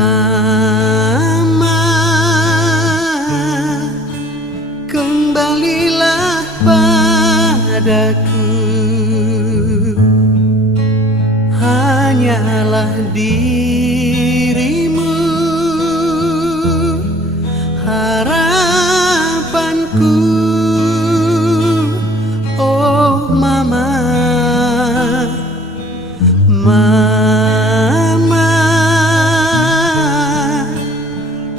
Mama, kembalilah padaku. Hanyalah dirimu harapanku. Oh Mama, Mama,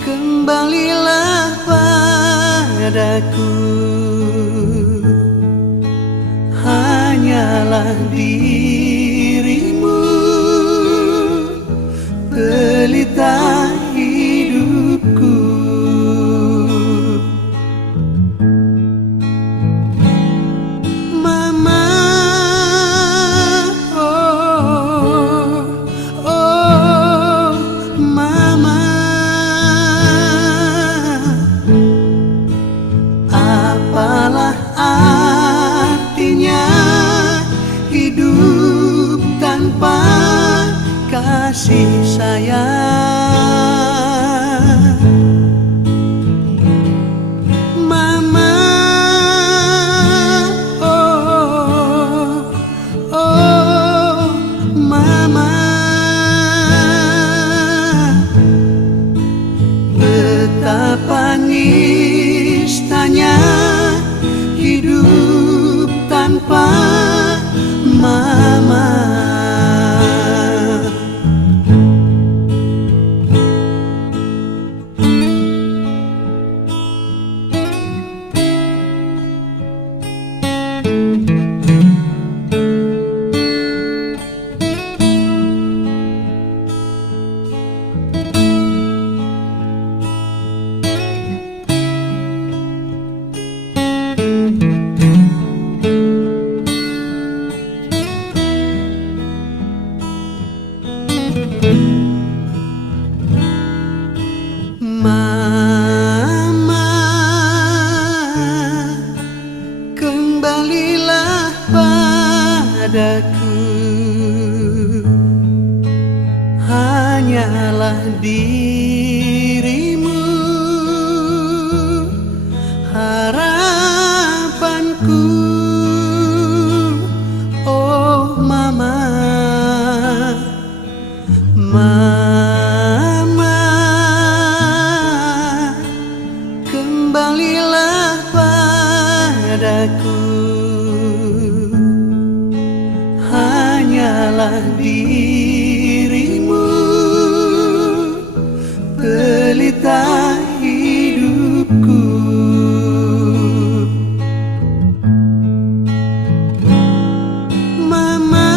kembalilah padaku. Hanyalah dirimu pelita hidupku. Mama, oh, oh, Mama, apalah artinya hidup tanpa kasih sayang. Mama, oh, oh, Mama, betapa nistanya hidup tanpa Mama. Mama, kembalilah padaku. Hanyalah dirimu harapanku. Oh Mama, Mama, kembalilah padaku. Hanyalah dirimu pelita hidupku. Mama,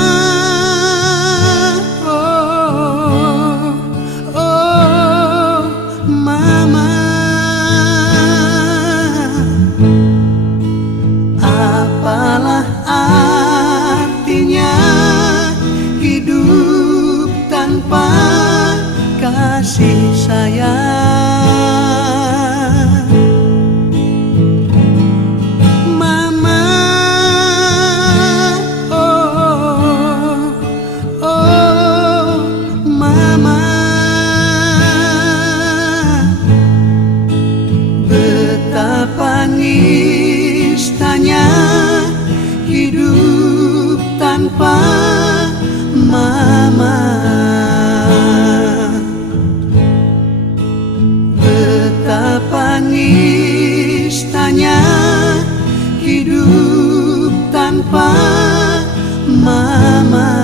oh, oh, Mama, apalah artinya hidup tanpa kasih sayang. Mama, oh, oh, Mama, betapa nistanya hidup tanpa Mama. Betapa nistanya hidup tanpa Mama.